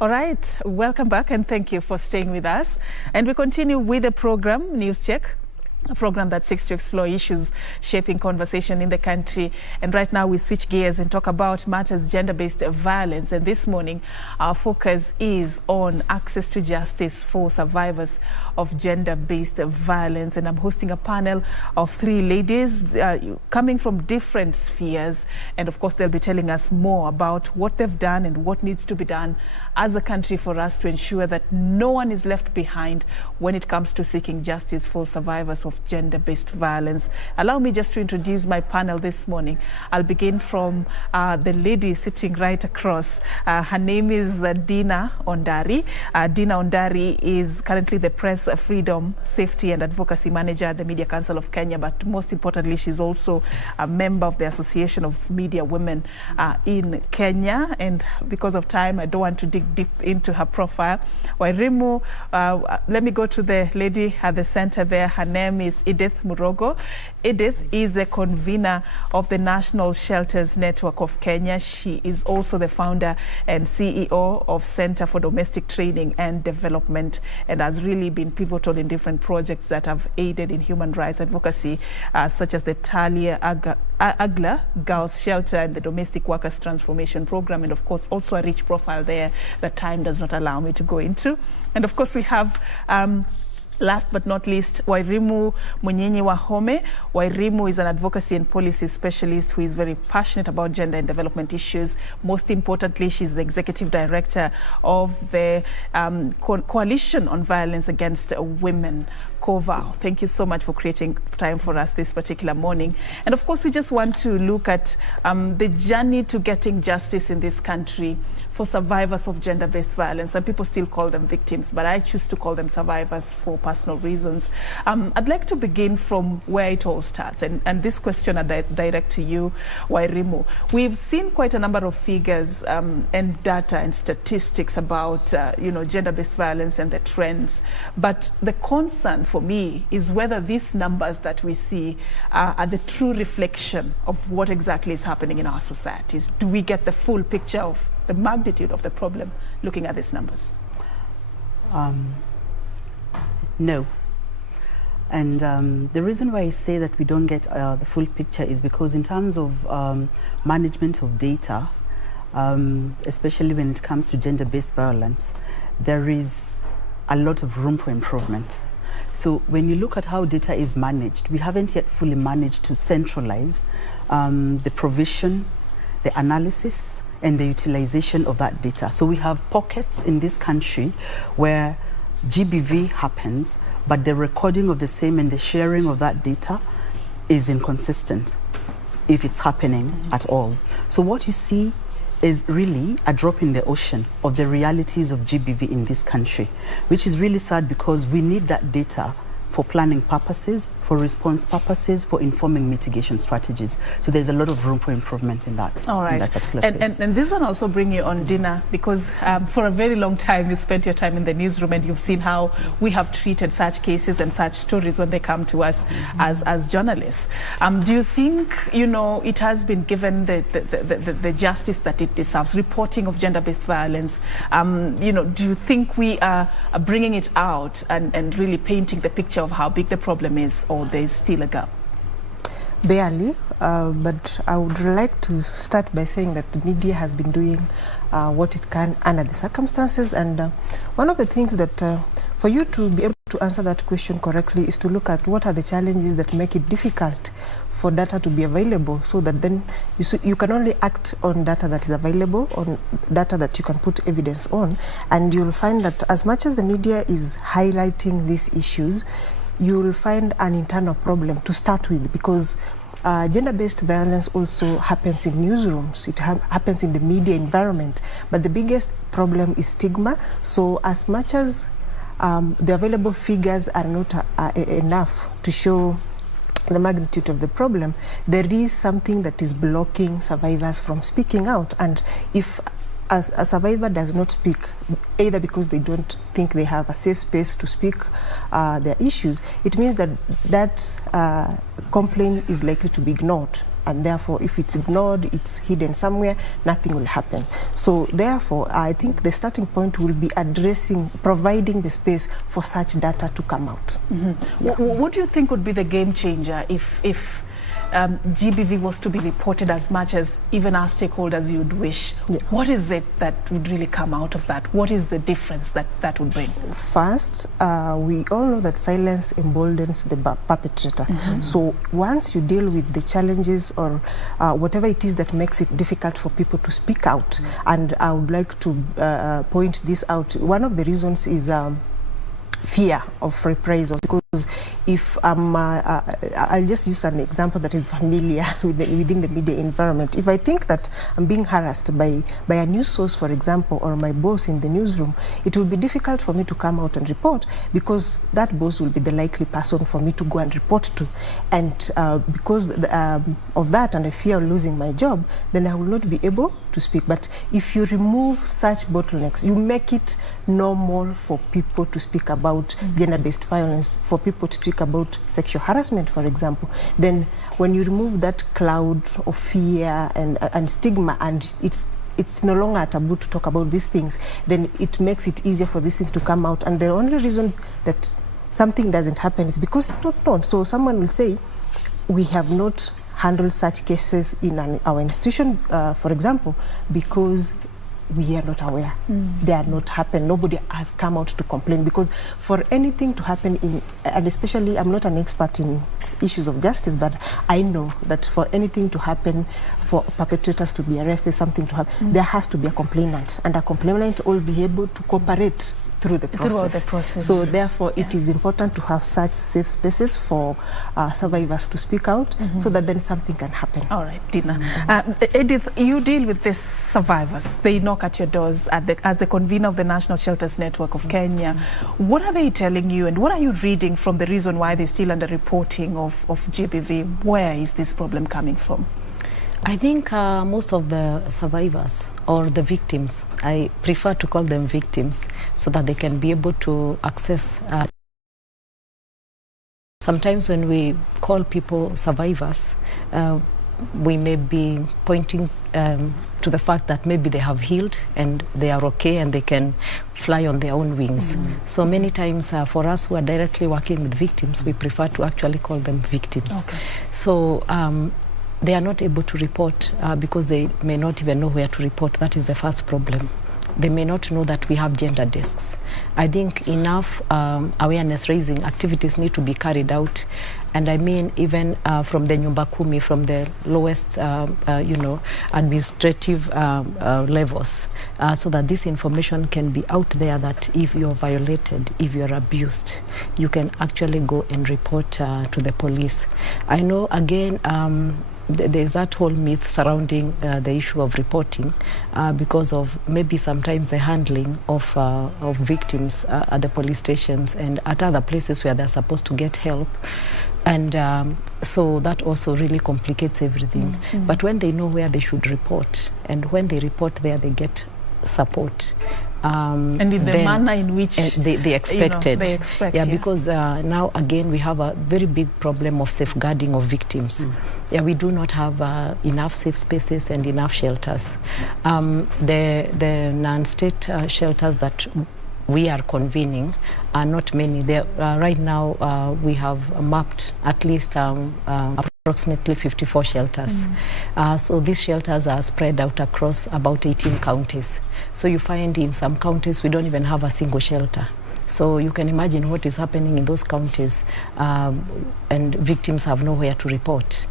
All right, welcome back and thank you for staying with us. And we continue with the program, News Check, a program that seeks to explore issues shaping conversation in the country. And right now we switch gears and talk about matters gender-based violence. And this morning our focus is on access to justice for survivors of gender-based violence. And I'm hosting a panel of three ladies coming from different spheres. And of course they'll be telling us more about what they've done and what needs to be done as a country for us to ensure that no one is left behind when it comes to seeking justice for survivors of gender-based violence. Allow me just to introduce my panel this morning. I'll begin from the lady sitting right across. Her name is Dinah Ondari. Dinah Ondari is currently the Press Freedom, Safety and Advocacy Manager at the Media Council of Kenya, but most importantly, she's also a member of the Association of Media Women in Kenya. And because of time, I don't want to dig deep into her profile. Wairimu, let me go to the lady at the center there. Her name is Edith Murogo. Edith is the convener of the National Shelters Network of Kenya. She is also the founder and CEO of Center for Domestic Training and Development, and has really been pivotal in different projects that have aided in human rights advocacy, such as the Talia Agla Girls Shelter and the Domestic Workers Transformation Program, and of course also a rich profile there that time does not allow me to go into. And of course we have last but not least, Wairimu Munyinyi Wahome. Wairimu is an advocacy and policy specialist who is very passionate about gender and development issues. Most importantly, she's the executive director of the Coalition on Violence Against Women, COVAW. Thank you so much for creating time for us this particular morning. And of course, we just want to look at the journey to getting justice in this country for survivors of gender-based violence. Some people still call them victims, but I choose to call them survivors for personal reasons. I'd like to begin from where it all starts. And this question I direct to you, Wairimu. We've seen quite a number of figures and data and statistics about gender-based violence and the trends. But the concern for me is whether these numbers that we see are the true reflection of what exactly is happening in our societies. Do we get the full picture of the magnitude of the problem looking at these numbers? No. And the reason why I say that we don't get the full picture is because in terms of management of data, especially when it comes to gender-based violence, there is a lot of room for improvement. So when you look at how data is managed, we haven't yet fully managed to centralize the provision, the analysis, and the utilization of that data. So we have pockets in this country where GBV happens, but the recording of the same and the sharing of that data is inconsistent, if it's happening at all. So what you see is really a drop in the ocean of the realities of GBV in this country, which is really sad because we need that data for planning purposes, for response purposes, for informing mitigation strategies. So there's a lot of room for improvement in that, all right. In that particular space. And this one also bring you on, Dinah, because for a very long time you spent your time in the newsroom and you've seen how we have treated such cases and such stories when they come to us as journalists. Do you think, it has been given the justice that it deserves, reporting of gender-based violence? Do you think we are bringing it out and really painting the picture of how big the problem is, or there is still a gap? Barely, but I would like to start by saying that the media has been doing what it can under the circumstances, and one of the things that for you to be able to answer that question correctly is to look at what are the challenges that make it difficult for data to be available, so that then you can only act on data that is available, on data that you can put evidence on. And you'll find that as much as the media is highlighting these issues, you will find an internal problem to start with, because gender-based violence also happens in newsrooms. It happens in the media environment. But the biggest problem is stigma. So as much as the available figures are not enough to show the magnitude of the problem, there is something that is blocking survivors from speaking out. And if a survivor does not speak, either because they don't think they have a safe space to speak their issues, it means that that complaint is likely to be ignored. and therefore if it's ignored, it's hidden somewhere, nothing will happen. So therefore, I think the starting point will be providing the space for such data to come out. What do you think would be the game changer if GBV was to be reported as much as even our stakeholders you'd wish? What is it that would really come out of that? What is the difference that would bring? First, we all know that silence emboldens the perpetrator. So once you deal with the challenges or whatever it is that makes it difficult for people to speak out, and I would like to point this out, one of the reasons is fear of reprisals, because if I'll just use an example that is familiar within the media environment. If I think that I'm being harassed by a news source, for example, or my boss in the newsroom, it will be difficult for me to come out and report, because that boss will be the likely person for me to go and report to. And because of that and the fear of losing my job, then I will not be able to speak. But if you remove such bottlenecks, you make it normal for people to speak about gender-based violence, for people to speak about sexual harassment, for example, then when you remove that cloud of fear and stigma, and it's no longer a taboo to talk about these things, then it makes it easier for these things to come out. And the only reason that something doesn't happen is because it's not known. So someone will say, we have not handled such cases in our institution, for example, because we are not aware. They are not happened. Nobody has come out to complain, because for anything to happen and especially, I'm not an expert in issues of justice, but I know that for anything to happen, for perpetrators to be arrested, something to happen, there has to be a complainant, and a complainant will be able to cooperate throughout the process. So therefore, it is important to have such safe spaces for survivors to speak out, so that then something can happen. All right, Dinah. Edith, you deal with these survivors. They knock at your doors as the convener of the National Shelters Network of Kenya. What are they telling you, and what are you reading from the reason why they're still under reporting of GBV? Where is this problem coming from? I think most of the survivors or the victims, I prefer to call them victims, so that they can be able to access. Sometimes when we call people survivors, we may be pointing to the fact that maybe they have healed and they are okay and they can fly on their own wings. So many times for us who are directly working with victims, we prefer to actually call them victims. So they are not able to report because they may not even know where to report. That is the first problem. They may not know that we have gender desks. I think enough awareness raising activities need to be carried out, and I mean even from the Nyumba Kumi, from the lowest administrative levels, so that this information can be out there, that if you're violated, if you're abused, you can actually go and report to the police. I know again there's that whole myth surrounding the issue of reporting because of maybe sometimes the handling of victims at the police stations and at other places where they're supposed to get help. And so that also really complicates everything. But when they know where they should report, and when they report there, they get support. And in the manner in which they expected. They expect, because now again we have a very big problem of safeguarding of victims. We do not have enough safe spaces and enough shelters. The non-state shelters that we are convening are not many. Right now we have mapped at least approximately 54 shelters. So these shelters are spread out across about 18 counties. So you find in some counties we don't even have a single shelter. So you can imagine what is happening in those counties, and victims have nowhere to report.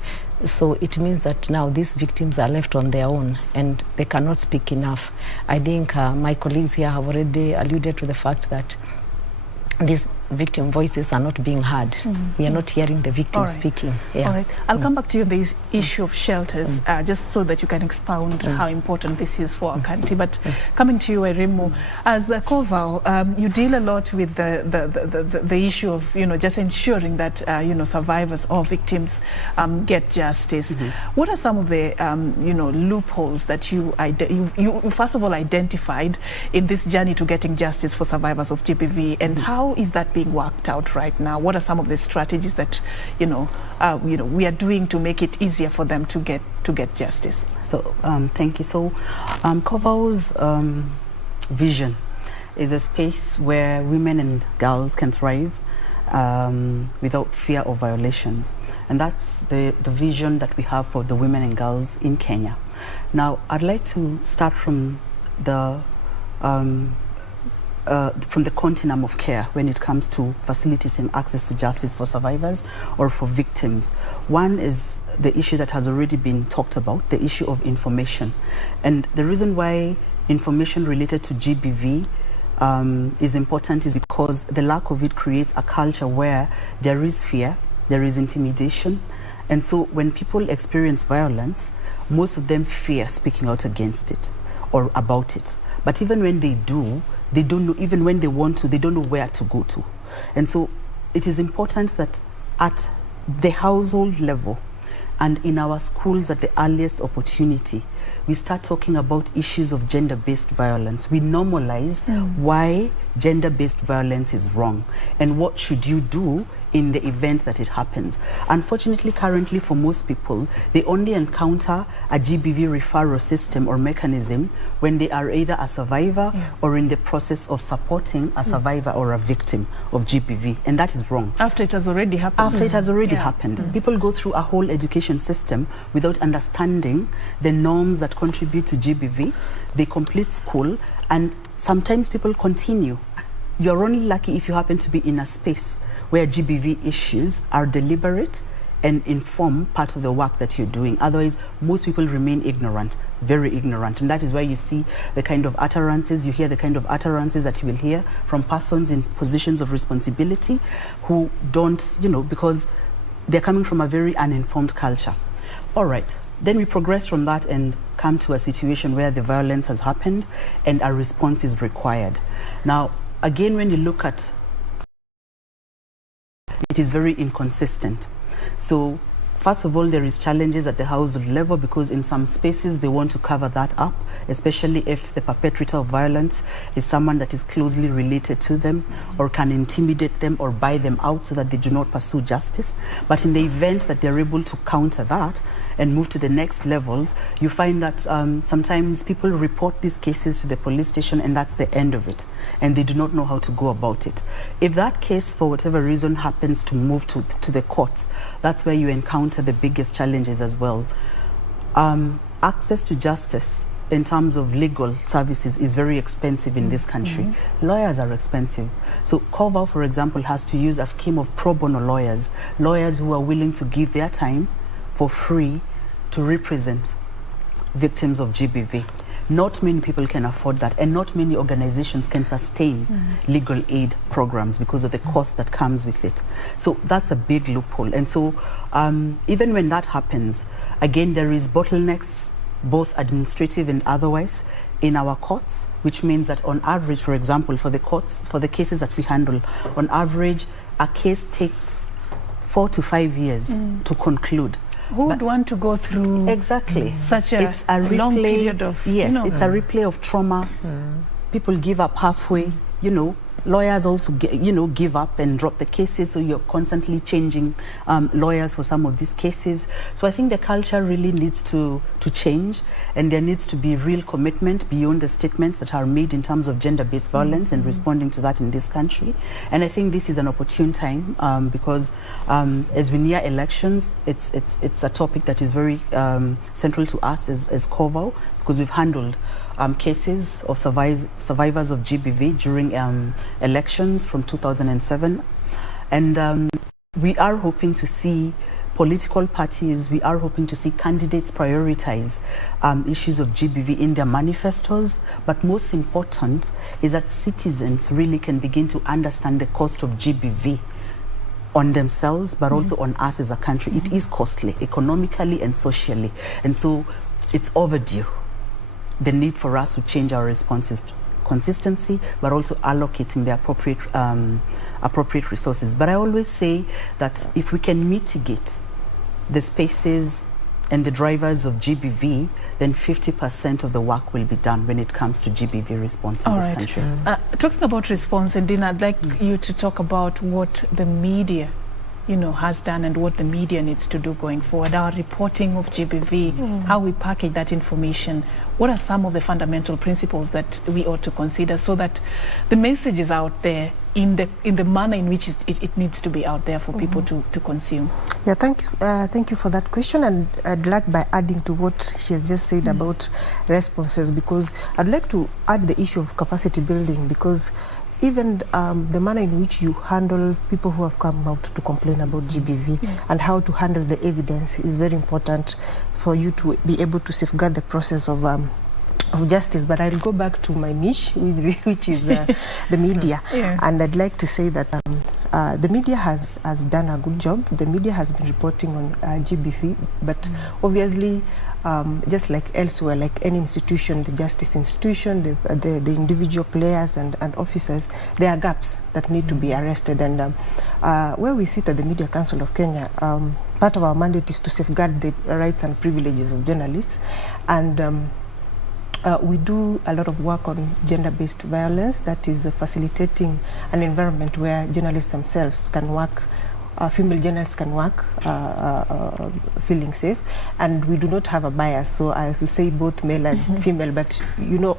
So it means that now these victims are left on their own and they cannot speak enough. I think my colleagues here have already alluded to the fact that these victim voices are not being heard. We are not hearing the victims speaking. All right. I'll come back to you on the issue of shelters, just so that you can expound how important this is for our country. But coming to you, Wairimu, as a COVAW, you deal a lot with the issue of just ensuring that survivors or victims get justice. What are some of the loopholes that you first of all identified in this journey to getting justice for survivors of GBV, and how is that being worked out right now? What are some of the strategies that we are doing to make it easier for them to get justice? So thank you. So COVAW's vision is a space where women and girls can thrive without fear of violations, and that's the vision that we have for the women and girls in Kenya. Now, I'd like to start from the continuum of care when it comes to facilitating access to justice for survivors or for victims. One is the issue that has already been talked about, the issue of information. And the reason why information related to GBV is important is because the lack of it creates a culture where there is fear, there is intimidation. And so when people experience violence, most of them fear speaking out against it or about it. But even when they do, they don't know, even when they want to, they don't know where to go to. And so it is important that at the household level and in our schools at the earliest opportunity, we start talking about issues of gender-based violence. We normalize why gender-based violence is wrong and what should you do in the event that it happens. Unfortunately, currently for most people, they only encounter a GBV referral system or mechanism when they are either a survivor or in the process of supporting a survivor or a victim of GBV, and that is wrong. After it has already happened. After it has already happened. People go through a whole education system without understanding the norms that contribute to GBV. They complete school, and sometimes people continue. You're only lucky if you happen to be in a space where GBV issues are deliberate and inform part of the work that you're doing. Otherwise, most people remain ignorant, very ignorant. And that is why you see the kind of utterances, you hear the kind of utterances that you will hear from persons in positions of responsibility who don't, because they're coming from a very uninformed culture. All right. Then we progress from that and come to a situation where the violence has happened and a response is required. Now, again, when you look at it, is very inconsistent. So first of all, there is challenges at the household level because in some spaces they want to cover that up, especially if the perpetrator of violence is someone that is closely related to them or can intimidate them or buy them out so that they do not pursue justice. But in the event that they're able to counter that and move to the next levels, you find that sometimes people report these cases to the police station and that's the end of it, and they do not know how to go about it. If that case, for whatever reason, happens to move to the courts, that's where you encounter the biggest challenges as well. Access to justice in terms of legal services is very expensive in this country. Lawyers are expensive. So COVAW, for example, has to use a scheme of pro bono lawyers, lawyers who are willing to give their time for free to represent victims of GBV. Not many people can afford that, and not many organizations can sustain legal aid programs because of the cost that comes with it. So that's a big loophole. And so even when that happens, again, there is bottlenecks, both administrative and otherwise, in our courts, which means that on average, for example, for the courts, for the cases that we handle, on average, a case takes 4 to 5 years to conclude. Who would want to go through such a long period of... Yes, it's a replay of trauma. People give up halfway, Lawyers also, give up and drop the cases, so you're constantly changing lawyers for some of these cases. So I think the culture really needs to change, and there needs to be real commitment beyond the statements that are made in terms of gender-based violence and responding to that in this country. And I think this is an opportune time because as we near elections, it's a topic that is very central to us as COVAW, because we've handled cases of survivors of GBV during elections from 2007. And we are hoping to see political parties, we are hoping to see candidates prioritize issues of GBV in their manifestos. But most important is that citizens really can begin to understand the cost of GBV on themselves, but also on us as a country. It is costly, economically and socially. And so it's overdue, the need for us to change our responses, consistency, but also allocating the appropriate resources. But I always say that if we can mitigate the spaces and the drivers of GBV, then 50% of the work will be done when it comes to GBV response in this country. Talking about response, and Dinah, I'd like you to talk about what the media, has done and what the media needs to do going forward. Our reporting of GBV, how we package that information. What are some of the fundamental principles that we ought to consider so that the message is out there in the manner in which it needs to be out there for people to consume? Yeah, thank you for that question. And I'd like by adding to what she has just said about responses, because I'd like to add the issue of capacity building, because even the manner in which you handle people who have come out to complain about GBV and how to handle the evidence is very important for you to be able to safeguard the process of justice. But I'll go back to my niche, which is the media. And I'd like to say that the media has done a good job. The media has been reporting on GBV, but obviously, just like elsewhere, like any institution, the justice institution, the individual players and officers, there are gaps that need to be arrested. And where we sit at the Media Council of Kenya, part of our mandate is to safeguard the rights and privileges of journalists. And we do a lot of work on gender-based violence, that is facilitating an environment where journalists themselves can work, female journalists can work feeling safe, and we do not have a bias, so I will say both male and female, but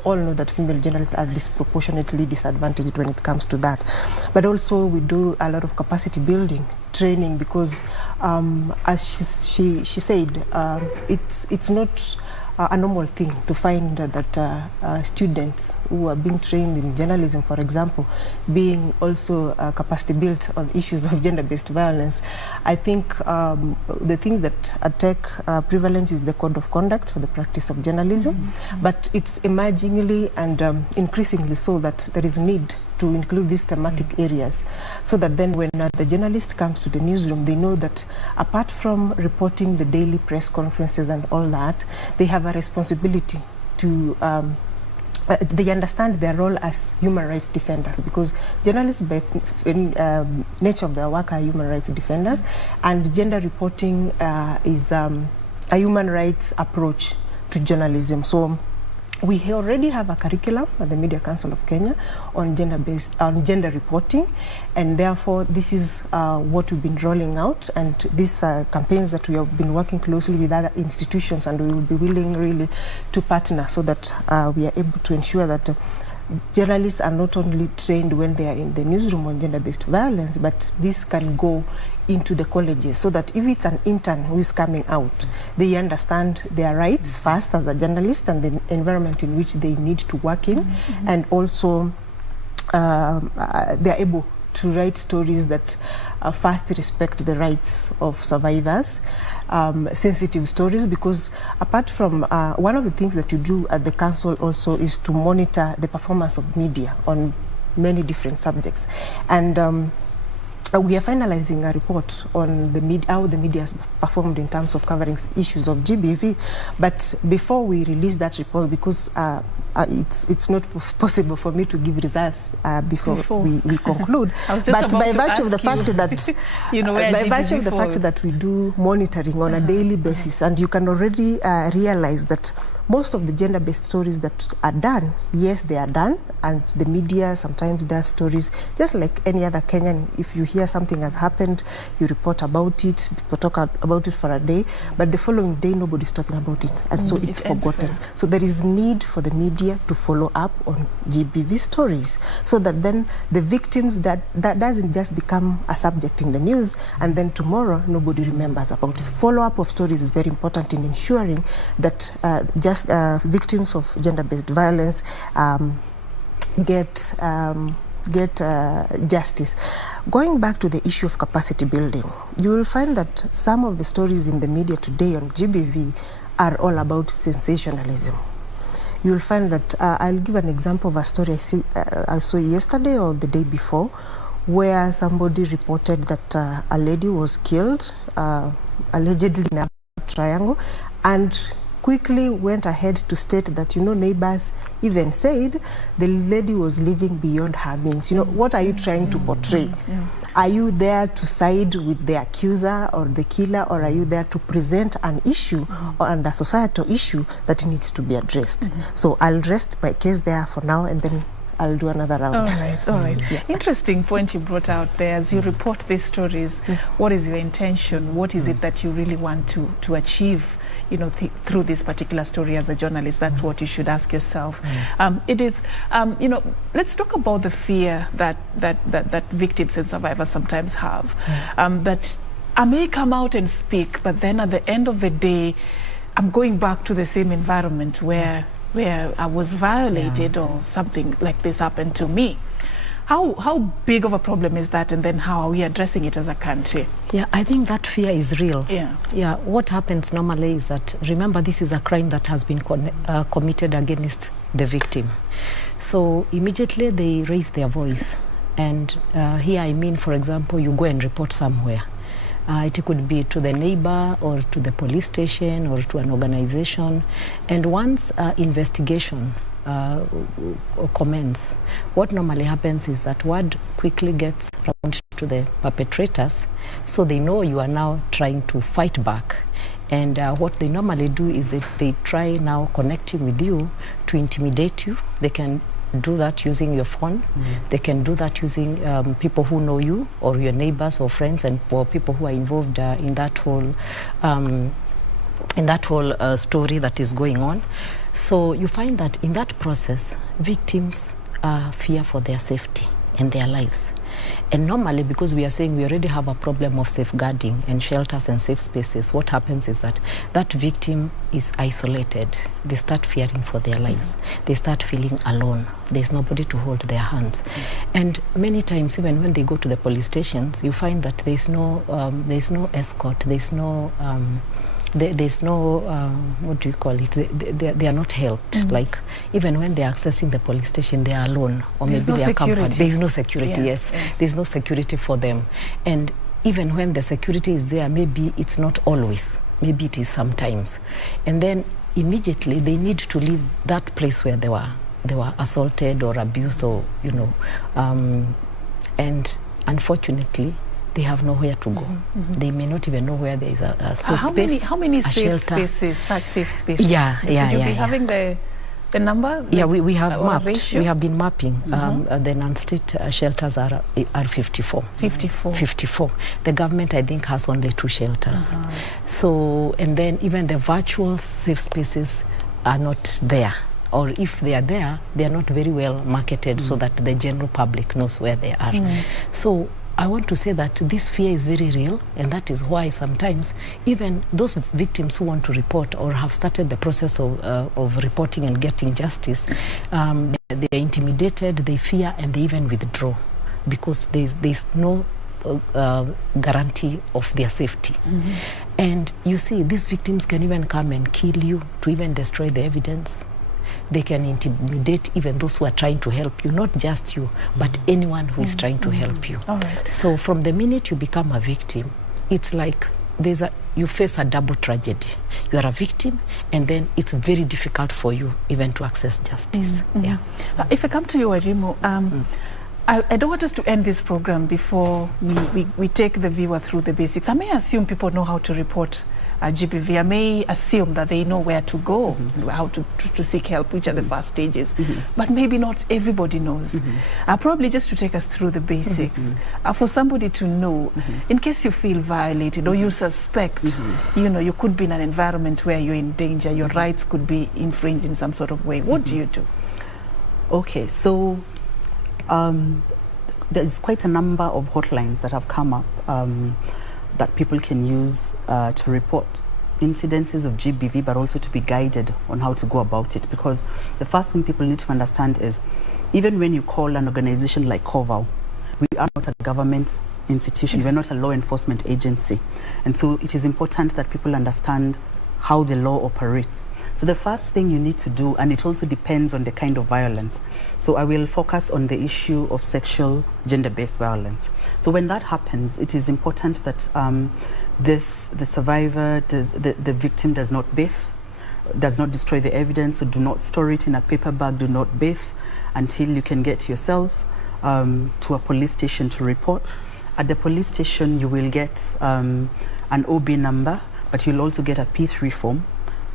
all know that female journalists are disproportionately disadvantaged when it comes to that. But also we do a lot of capacity building training, because as she said, it's not a normal thing to find that students who are being trained in journalism, for example, being also capacity built on issues of gender-based violence. I think the things that attack prevalence is the code of conduct for the practice of journalism, but it's emergingly and increasingly so that there is need to include these thematic areas, so that then when the journalist comes to the newsroom, they know that apart from reporting the daily press conferences and all that, they have a responsibility to they understand their role as human rights defenders, because journalists by nature of their work are human rights defenders, and gender reporting is a human rights approach to journalism. So we already have a curriculum at the Media Council of Kenya on gender reporting, and therefore this is what we've been rolling out, and these campaigns that we have been working closely with other institutions, and we will be willing really to partner so that we are able to ensure that journalists are not only trained when they are in the newsroom on gender-based violence, but this can go into the colleges, so that if it's an intern who is coming out, they understand their rights first as a journalist and the environment in which they need to work in, and also they're able to write stories that first respect the rights of survivors, sensitive stories, because apart from one of the things that you do at the council also is to monitor the performance of media on many different subjects. And we are finalizing a report on how the media has performed in terms of covering issues of GBV. But before we release that report, because it's not possible for me to give results before we conclude, but by virtue of the fact that that we do monitoring on a daily basis, and you can already realize that most of the gender-based stories that are done, yes, they are done, and the media sometimes does stories just like any other Kenyan. If you hear something has happened, you report about it, people talk about it for a day, but the following day nobody's talking about it, and so it's forgotten. So there is need for the media to follow up on GBV stories, so that then the victims, that doesn't just become a subject in the news, and then tomorrow nobody remembers about it. Follow-up of stories is very important in ensuring that victims of gender-based violence get justice. Going back to the issue of capacity building, you will find that some of the stories in the media today on GBV are all about sensationalism. You will find that I'll give an example of a story I saw yesterday or the day before, where somebody reported that a lady was killed, allegedly in a triangle, and quickly went ahead to state that, neighbors even said the lady was living beyond her means. What are you trying to portray? Are you there to side with the accuser or the killer, or are you there to present an issue and a societal issue that needs to be addressed? So I'll rest my case there for now, and then I'll do another round. All right, all right. Yeah. Interesting point you brought out there. As you report these stories, what is your intention? What is it that you really want to achieve, you know, through this particular story as a journalist? That's what you should ask yourself. Edith, you know, let's talk about the fear that victims and survivors sometimes have. That I may come out and speak, but then at the end of the day, I'm going back to the same environment where I was violated or something like this happened to me. How big of a problem is that, and then how are we addressing it as a country? Yeah, I think that fear is real. Yeah. What happens normally is that, remember, this is a crime that has been committed against the victim. So immediately they raise their voice. And here I mean, for example, you go and report somewhere. It could be to the neighbor or to the police station or to an organization. And once investigation commence, what normally happens is that word quickly gets around to the perpetrators, so they know you are now trying to fight back. And what they normally do is they try now connecting with you to intimidate you. They can do that using your phone. They can do that using people who know you, or your neighbors or friends, and or people who are involved in that whole story that is going on. So you find that in that process, victims fear for their safety and their lives. And normally, because we are saying we already have a problem of safeguarding and shelters and safe spaces, what happens is that that victim is isolated. They start fearing for their lives. They start feeling alone. There's nobody to hold their hands. And many times, even when they go to the police stations, you find that there's no escort, there's no what do you call it, they are not helped. Like, even when they're accessing the police station, they are alone, or maybe they are accompanied. There's no security. Yes. There's no security for them. And even when the security is there, maybe it's not always, maybe it is sometimes. And then immediately they need to leave that place where they were assaulted or abused, or you know, and unfortunately they have nowhere to go. They may not even know where there is a safe space. How many safe spaces, such safe spaces? Would you be having the number? Yeah, we have mapped. Ratio? We have been mapping. The non-state shelters are 54. 54. The government, I think, has only 2 shelters. So, and then even the virtual safe spaces are not there. Or if they are there, they are not very well marketed so that the general public knows where they are. So I want to say that this fear is very real, and that is why sometimes even those victims who want to report or have started the process of reporting and getting justice, they are intimidated, they fear, and they even withdraw, because there's no guarantee of their safety. And you see, these victims can even come and kill you, to even destroy the evidence. They can intimidate even those who are trying to help you, not just you, but anyone who is trying to help you. All right. So from the minute you become a victim, it's like you face a double tragedy. You are a victim, and then it's very difficult for you even to access justice. Yeah. If I come to you, Wairimu, I don't want us to end this program before we take the viewer through the basics. I may assume people know how to report GBV. I may assume that they know where to go, how to seek help, which are the first stages. But maybe not everybody knows. Probably just to take us through the basics, for somebody to know, in case you feel violated or you suspect, you know, you could be in an environment where you're in danger, your rights could be infringed in some sort of way. What do you do? Okay, so there's quite a number of hotlines that have come up that people can use to report incidences of GBV, but also to be guided on how to go about it. Because the first thing people need to understand is, even when you call an organization like COVAW, we are not a government institution, we're not a law enforcement agency. And so it is important that people understand how the law operates. So the first thing you need to do, and it also depends on the kind of violence. So I will focus on the issue of sexual, gender-based violence. So when that happens, it is important that the survivor, the victim does not bathe, does not destroy the evidence, so do not store it in a paper bag, do not bathe until you can get yourself to a police station to report. At the police station, you will get an OB number, but you'll also get a P3 form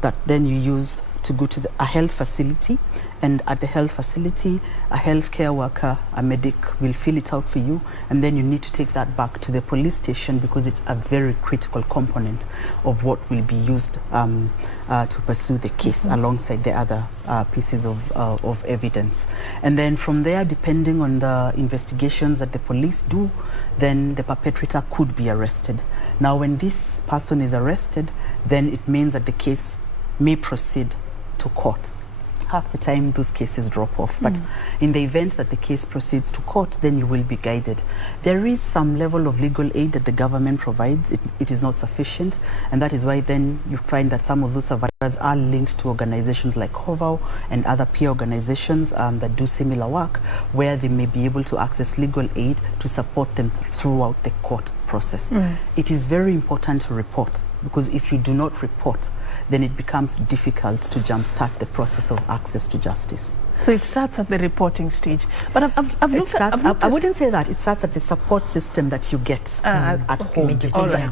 that then you use to go to a health facility, and at the health facility, a healthcare worker, a medic will fill it out for you, and then you need to take that back to the police station because it's a very critical component of what will be used to pursue the case alongside the other pieces of evidence. And then from there, depending on the investigations that the police do, then the perpetrator could be arrested. Now, when this person is arrested, then it means that the case may proceed to court. Half the time those cases drop off, but in the event that the case proceeds to court, then you will be guided. There is some level of legal aid that the government provides. It is not sufficient, and that is why then you find that some of those survivors are linked to organizations like COVAW and other peer organizations that do similar work, where they may be able to access legal aid to support them throughout the court process. It is very important to report, because if you do not report, then it becomes difficult to jumpstart the process of access to justice. So it starts at the reporting stage. But I wouldn't say that. It starts at the support system that you get at home.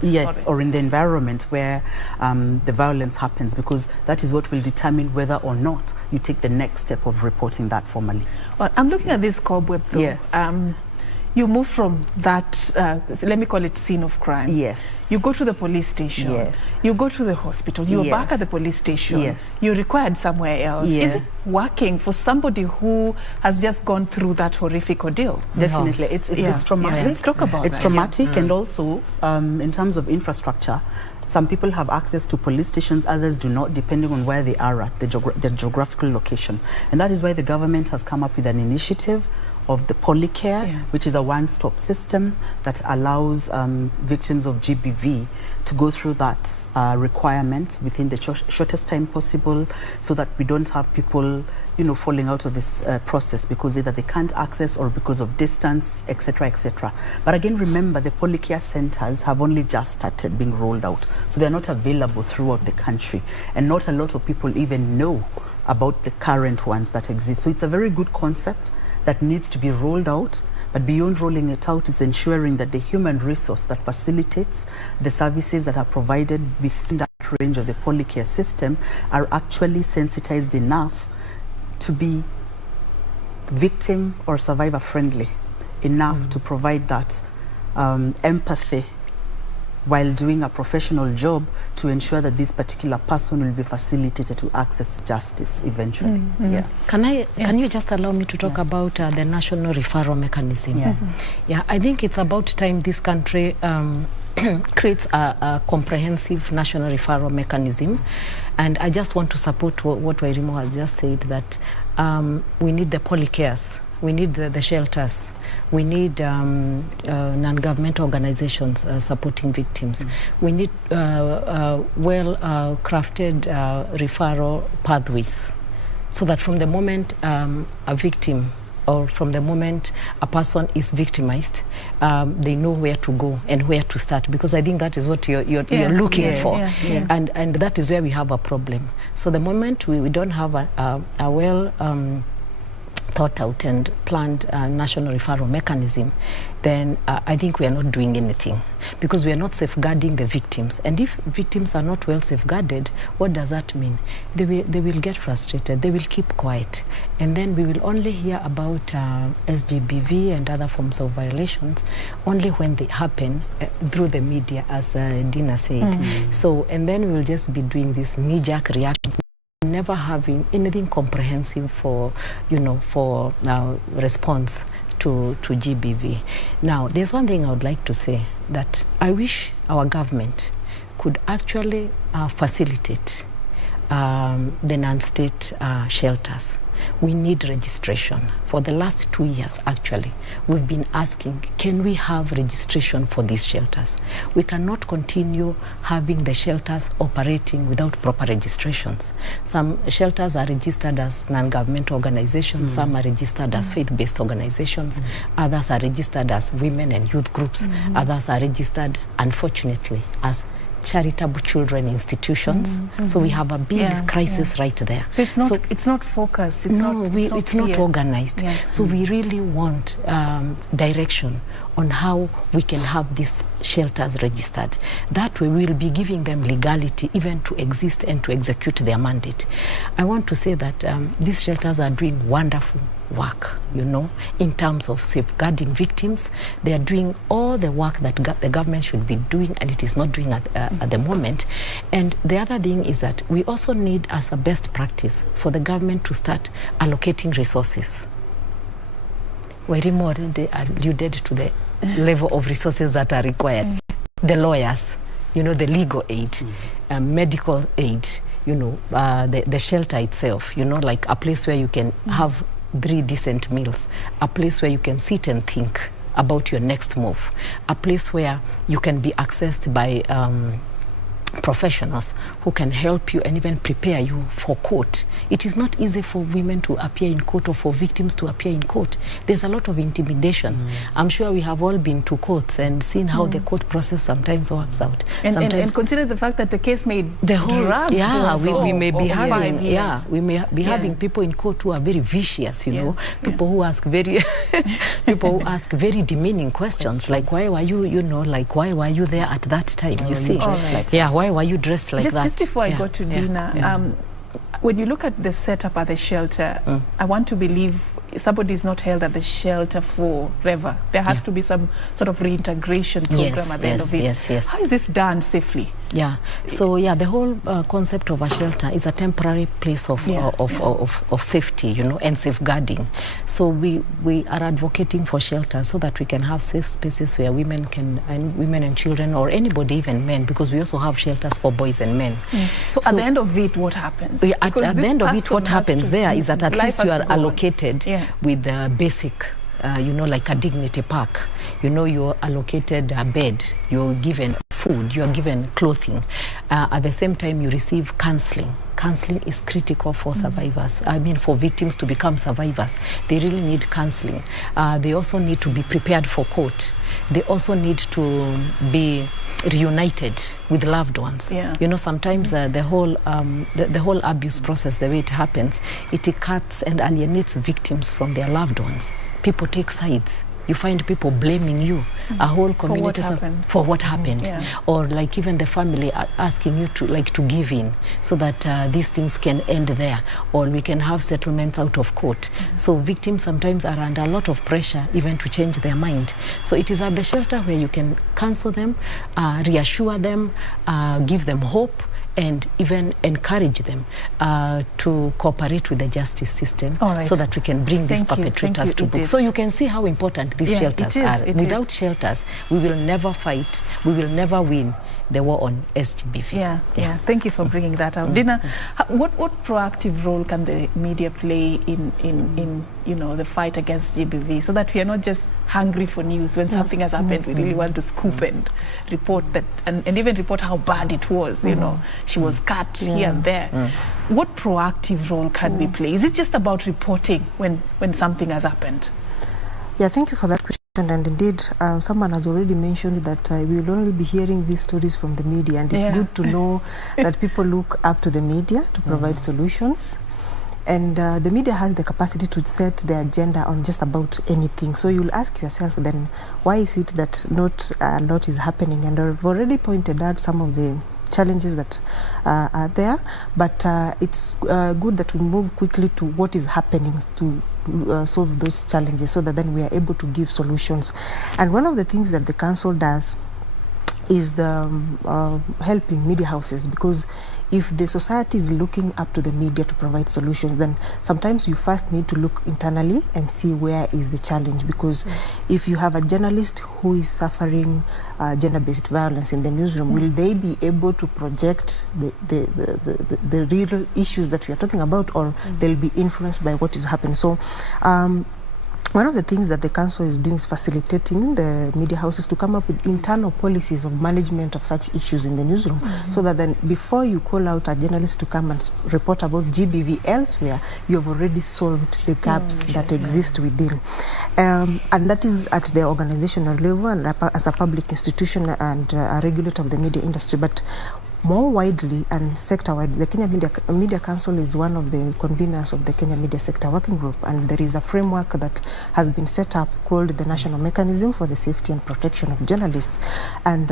Yes, or in the environment where the violence happens, because that is what will determine whether or not you take the next step of reporting that formally. Well, I'm looking at this cobweb though. Yeah. You move from that, let me call it scene of crime. Yes. You go to the police station. Yes. You go to the hospital. You're back at the police station. Yes. You're required somewhere else. Yeah. Is it working for somebody who has just gone through that horrific ordeal? Definitely. It's traumatic. Yeah. Let's talk about It's that. traumatic, and also in terms of infrastructure, some people have access to police stations, others do not, depending on where they are at, the geographical location. And that is why the government has come up with an initiative of the Polycare, which is a one-stop system that allows victims of GBV to go through that requirement within the shortest time possible, so that we don't have people, falling out of this process because either they can't access or because of distance, etc., etc. But again, remember, the Polycare centers have only just started being rolled out, so they're not available throughout the country, and not a lot of people even know about the current ones that exist. So it's a very good concept that needs to be rolled out, but beyond rolling it out is ensuring that the human resource that facilitates the services that are provided within that range of the Polycare system are actually sensitized enough to be victim or survivor friendly enough to provide that empathy while doing a professional job to ensure that this particular person will be facilitated to access justice eventually. Yeah. Can you just allow me to talk about the national referral mechanism? Yeah, I think it's about time this country creates a comprehensive national referral mechanism, and I just want to support what Wairimu has just said, that we need the polycares, we need the shelters, we need non-governmental organizations supporting victims. We need well-crafted referral pathways, so that from the moment a victim or from the moment a person is victimized, they know where to go and where to start, because I think that is what you're looking for. And that is where we have a problem. So the moment we don't have a well thought out and planned national referral mechanism, then I think we are not doing anything, because we are not safeguarding the victims. And if victims are not well safeguarded, what does that mean? They will get frustrated, they will keep quiet, and then we will only hear about SGBV and other forms of violations only when they happen through the media, as Dinah said. So, and then we will just be doing this knee-jerk reaction, never having anything comprehensive for response to GBV. Now, there's one thing I would like to say, that I wish our government could actually facilitate the non-state shelters. We need registration. For the last 2 years, actually, we've been asking, can we have registration for these shelters? We cannot continue having the shelters operating without proper registrations. Some shelters are registered as non-governmental organizations, some are registered as faith-based organizations, others are registered as women and youth groups, others are registered, unfortunately, as charitable children institutions. So we have a big crisis right there. So it's not focused. It's not organized. So we really want direction on how we can have these shelters registered. That way we will be giving them legality even to exist and to execute their mandate. I want to say that these shelters are doing wonderful work, you know, in terms of safeguarding victims. They are doing all the work that the government should be doing, and it is not doing at the moment. And the other thing is that we also need, as a best practice, for the government to start allocating resources. Wairimu alluded to the level of resources that are required. The lawyers, you know, the legal aid, medical aid, you know, the shelter itself, you know, like a place where you can have 3 decent meals, a place where you can sit and think about your next move, a place where you can be accessed by professionals who can help you and even prepare you for court. It is not easy for women to appear in court or for victims to appear in court. There's a lot of intimidation. I'm sure we have all been to courts and seen how the court process sometimes works out. And consider the fact that the case may drag. We may be having we may be having people in court who are very vicious, you know, people who ask very people who ask very demeaning questions, like why were you, you know, like why were you there at that time? You see, why were you dressed like that? Just before I go to Dinah, when you look at the setup at the shelter, I want to believe somebody is not held at the shelter forever. There has to be some sort of reintegration program at the end of it. How is this done safely? So the whole concept of a shelter is a temporary place of safety, you know, and safeguarding. So we are advocating for shelters so that we can have safe spaces where women and children, or anybody, even men, because we also have shelters for boys and men. So at the end of it, what happens? At the end of it, what happens there is that at least you are allocated with the basic, you know, like a dignity pack. You know, you're allocated a bed, you're given food, you're given clothing. At the same time, you receive counseling. Counseling is critical for survivors. I mean, for victims to become survivors, they really need counseling. They also need to be prepared for court. They also need to be reunited with loved ones. You know, sometimes the whole abuse process, the way it happens, it cuts and alienates victims from their loved ones. People take sides. You find people blaming you, a whole community for what happened, or like even the family asking you to give in so that these things can end there, or we can have settlements out of court. So victims sometimes are under a lot of pressure even to change their mind. So it is at the shelter where you can counsel them, reassure them, give them hope, and even encourage them to cooperate with the justice system, so that we can bring these perpetrators to book. So you can see how important these shelters are. Without shelters, we will never fight, we will never win the war on SGBV. Thank you for bringing that out. Dinah, what proactive role can the media play in you know, the fight against GBV, so that we are not just hungry for news when something has happened? We really want to scoop and report that, and even report how bad it was. You know, she was cut here and there. What proactive role can we play? Is it just about reporting when something has happened? Thank you for that question. And indeed, someone has already mentioned that we will only be hearing these stories from the media, and it's good to know that people look up to the media to provide solutions. And the media has the capacity to set the agenda on just about anything. So you'll ask yourself then, why is it that not a lot is happening? And I've already pointed out some of the challenges that are there, but it's good that we move quickly to what is happening to solve those challenges, so that then we are able to give solutions. And one of the things that the council does is the helping media houses, because if the society is looking up to the media to provide solutions, then sometimes you first need to look internally and see where is the challenge. Because if you have a journalist who is suffering gender-based violence in the newsroom, will they be able to project the real issues that we are talking about, or they'll be influenced by what is happening? So one of the things that the council is doing is facilitating the media houses to come up with internal policies of management of such issues in the newsroom, so that then before you call out a journalist to come and report about GBV elsewhere, you have already solved the gaps that exist within. And that is at the organizational level and as a public institution and a regulator of the media industry. But more widely and sector-wide. The Kenya Media Council is one of the conveners of the Kenya Media Sector Working Group, and there is a framework that has been set up called the National Mechanism for the Safety and Protection of Journalists. And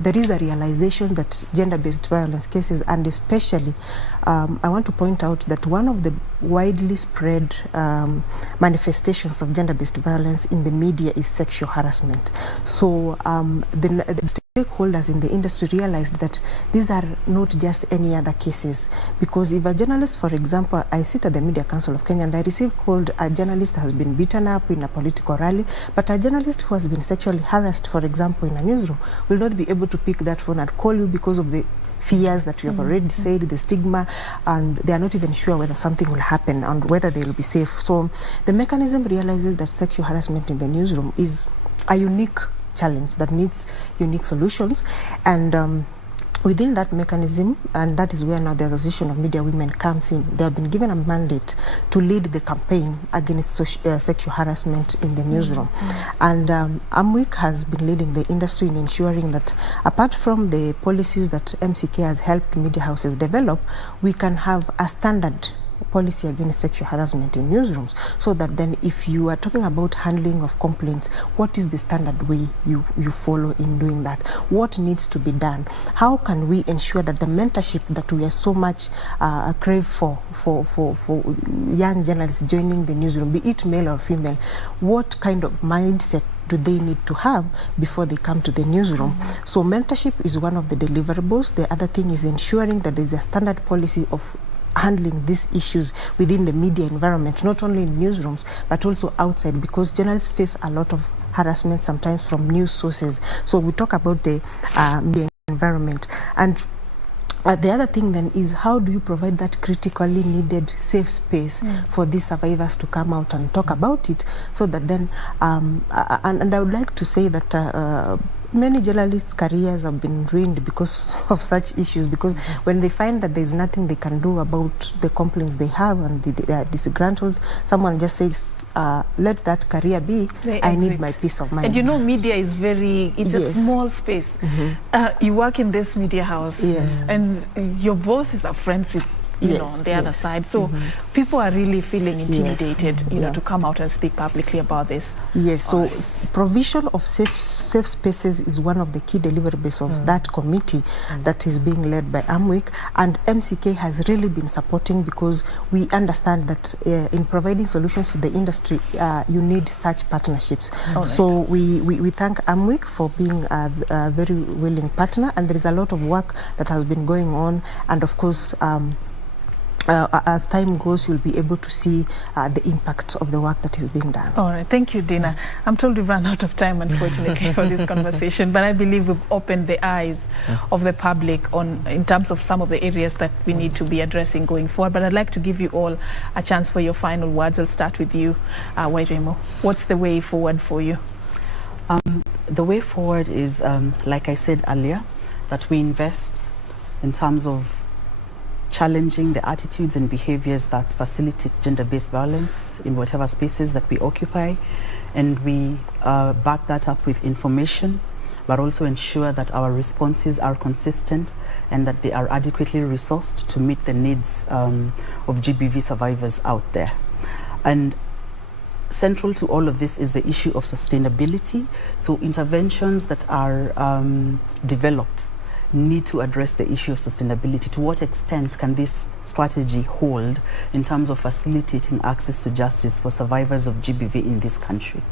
there is a realization that gender-based violence cases, and especially I want to point out that one of the widely spread manifestations of gender-based violence in the media is sexual harassment. So the stakeholders in the industry realized that these are not just any other cases, because if a journalist, for example, I sit at the Media Council of Kenya and I receive called a journalist has been beaten up in a political rally, but a journalist who has been sexually harassed, for example, in a newsroom, will not be able to pick that phone and call you because of the fears that you have already said, the stigma, and they are not even sure whether something will happen and whether they will be safe. So the mechanism realizes that sexual harassment in the newsroom is a unique challenge that needs unique solutions, and within that mechanism, and that is where now the Association of Media Women comes in, they have been given a mandate to lead the campaign against sexual harassment in the newsroom. And AMWIK has been leading the industry in ensuring that apart from the policies that MCK has helped media houses develop, we can have a standard policy against sexual harassment in newsrooms, so that then if you are talking about handling of complaints, what is the standard way you follow in doing that? What needs to be done? How can we ensure that the mentorship that we are so much crave for young journalists joining the newsroom, be it male or female, what kind of mindset do they need to have before they come to the newsroom? So mentorship is one of the deliverables. The other thing is ensuring that there is a standard policy of handling these issues within the media environment, not only in newsrooms, but also outside, because journalists face a lot of harassment sometimes from news sources. So we talk about the media environment. And the other thing then is, how do you provide that critically needed safe space for these survivors to come out and talk about it, so that then, and I would like to say that many journalists' careers have been ruined because of such issues, because when they find that there's nothing they can do about the complaints they have and they are disgruntled, someone just says, let that career be, I need my peace of mind. And you know, media is it's a small space. You work in this media house, and your bosses are friends with you know, on the other side. So people are really feeling intimidated, you know, to come out and speak publicly about this. Yes, so provision of safe spaces is one of the key deliverables of that committee that is being led by AMWIK, and MCK has really been supporting, because we understand that in providing solutions to the industry, you need such partnerships. So we thank AMWIK for being a very willing partner, and there is a lot of work that has been going on, and of course, as time goes, you'll be able to see the impact of the work that is being done. All right, thank you, Dinah. I'm told we've run out of time, unfortunately, for this conversation, but I believe we've opened the eyes of the public in terms of some of the areas that we need to be addressing going forward. But I'd like to give you all a chance for your final words. I'll start with you, Wairimu. What's the way forward for you? The way forward is, like I said earlier, that we invest in terms of challenging the attitudes and behaviors that facilitate gender-based violence in whatever spaces that we occupy, and we back that up with information, but also ensure that our responses are consistent and that they are adequately resourced to meet the needs of GBV survivors out there. And central to all of this is the issue of sustainability. So interventions that are developed need to address the issue of sustainability. To what extent can this strategy hold in terms of facilitating access to justice for survivors of GBV in this country?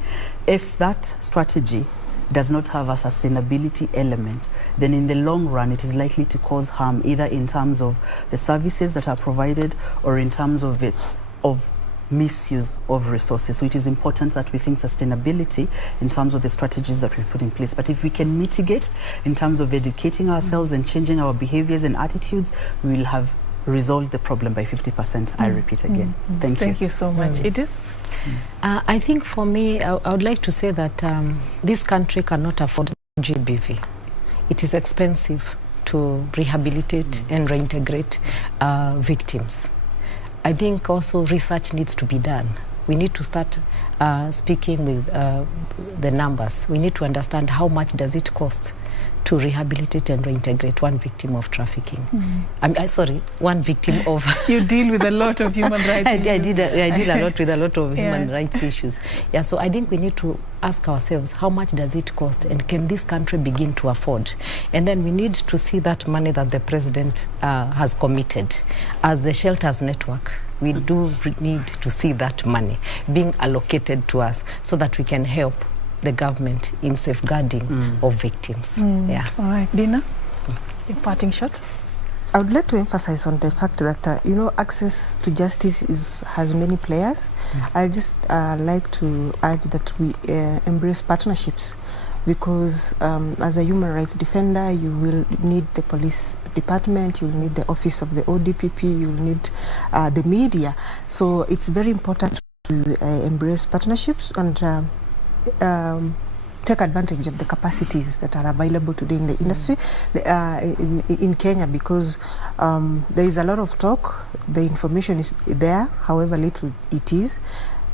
If that strategy does not have a sustainability element, then in the long run it is likely to cause harm, either in terms of the services that are provided or in terms of misuse of resources. So it is important that we think sustainability in terms of the strategies that we put in place. But if we can mitigate in terms of educating ourselves and changing our behaviors and attitudes, we will have resolved the problem by 50%. I repeat again. Thank you. Thank you so much. Edith? I think for me, I would like to say that this country cannot afford GBV. It is expensive to rehabilitate and reintegrate victims. I think also research needs to be done. We need to start speaking with the numbers. We need to understand how much does it cost to rehabilitate and reintegrate one victim of trafficking. Sorry, one victim of... You deal with a lot of human rights issues. I deal a lot with a lot of human rights issues. Yeah, so I think we need to ask ourselves, how much does it cost, and can this country begin to afford? And then we need to see that money that the president has committed as the shelters network. We do need to see that money being allocated to us so that we can help the government in safeguarding of victims. Yeah. All right, Dinah, your parting shot. I would like to emphasize on the fact that you know, access to justice has many players. I just like to urge that we embrace partnerships, because as a human rights defender, you will need the police department, you will need the office of the ODPP, you will need the media. So it's very important to embrace partnerships and take advantage of the capacities that are available today in the industry in Kenya, because there is a lot of talk, the information is there, however little it is.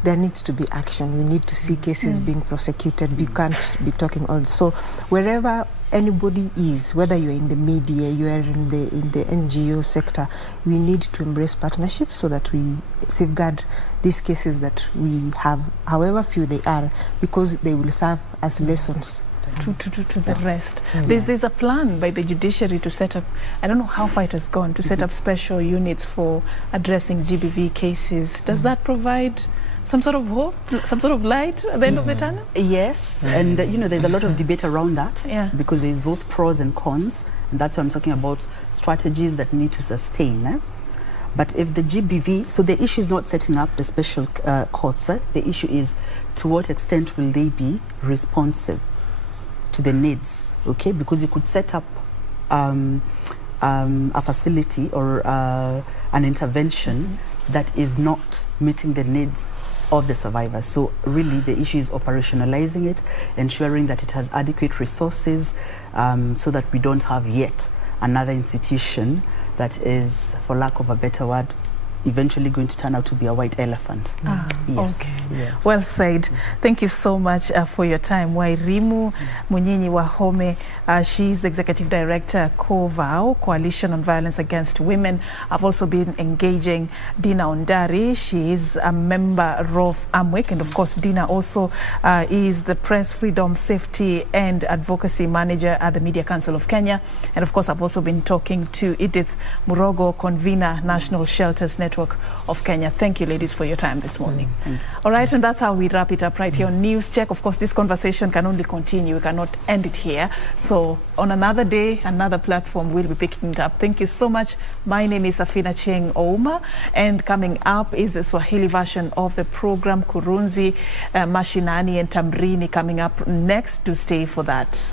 There needs to be action. We need to see cases being prosecuted. You can't be talking all. So wherever anybody is, whether you're in the media, you are in the NGO sector, we need to embrace partnerships so that we safeguard these cases that we have, however few they are, because they will serve as lessons to the rest. There's a plan by the judiciary to set up, I don't know how far it has gone, to set up special units for addressing GBV cases. Does that provide some sort of hope, some sort of light at the end of the tunnel? Yes, and you know, there's a lot of debate around that, because there's both pros and cons, and that's why I'm talking about strategies that need to sustain. But if the GBV, so the issue is not setting up the special courts, the issue is to what extent will they be responsive to the needs, okay? Because you could set up a facility or an intervention that is not meeting the needs of the survivors. So really the issue is operationalizing it, ensuring that it has adequate resources, so that we don't have yet another institution that is, for lack of a better word, eventually going to turn out to be a white elephant. Yes. Okay. Yeah. Well said. Thank you so much for your time. Wairimu Munyinyi Wahome, she's Executive Director, COVAW, Coalition on Violence Against Women. I've also been engaging Dinah Ondari. She is a member of AMWIK, and of course Dinah also is the Press Freedom, Safety and Advocacy Manager at the Media Council of Kenya. And of course I've also been talking to Edith Murogo, Convener, National Shelters Network of Kenya. Thank you, ladies, for your time this morning. All right, and that's how we wrap it up right here on News Check. Of course, this conversation can only continue. We cannot end it here. So on another day, another platform, we'll be picking it up. Thank you so much. My name is Achieng Ouma, and coming up is the Swahili version of the program, Kurunzi, Mashinani and Tamrini coming up next. To stay for that.